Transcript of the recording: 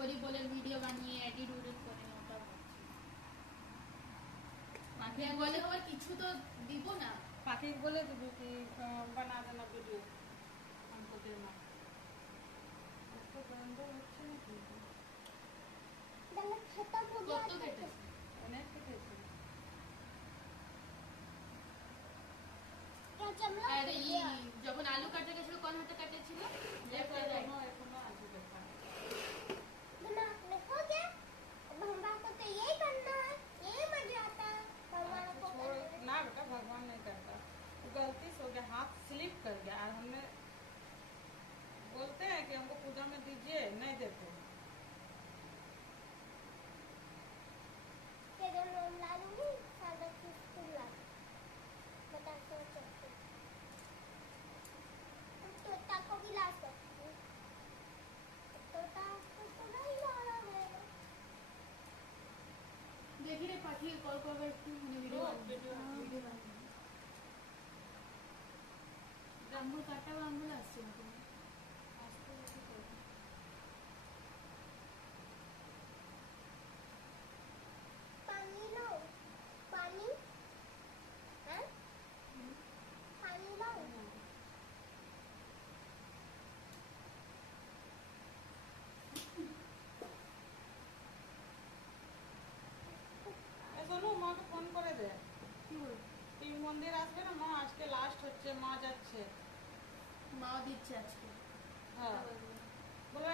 হরি বলে ভিডিও বানিয়ে অ্যাটিটিউড করে ওটা পাখি বলে আবার কিছু তো দিব না। पाखी बोले तो कि बना देना वीडियो हमको देना उसको गंदा अच्छे नहीं ठीक কত কেটেছে अनेक कैसे আর এই যখন আলু কাটতে গেছিল কোন হাতে কাটেছিল লেফট देखो রাইট एखनो आज देखा दिमाग में हो गया अब हमारा तो यही करना है यही मजा आता है हमारा को छोड़ ना बेटा भगवान नहीं करता गलती से हो गया हाथ स्लिप कर गया और हमने बोलते हैं कि हमको पूजा में दीजिए नहीं देते तेरे नाम ला लूंगी सादा की स्कूल ला बता तो चलते तोता को भी ला सकती हूँ तोता को तो नहीं लाना है দেখি রে পাখি কল করবে একটু মানে ভিডিও ভিডিও বানিয়ে আঙ্গুল কাটা বা আঙ্গুল আসছে না কোনো पानी लाओ पानी हैं पानी लाओ শোনো মাকে ফোন করে দে কি বল তিন মন্দির আসবে না মা আজকে লাস্ট হচ্ছে মা যাচ্ছে মা দিচ্ছে আজকে হ্যাঁ বলো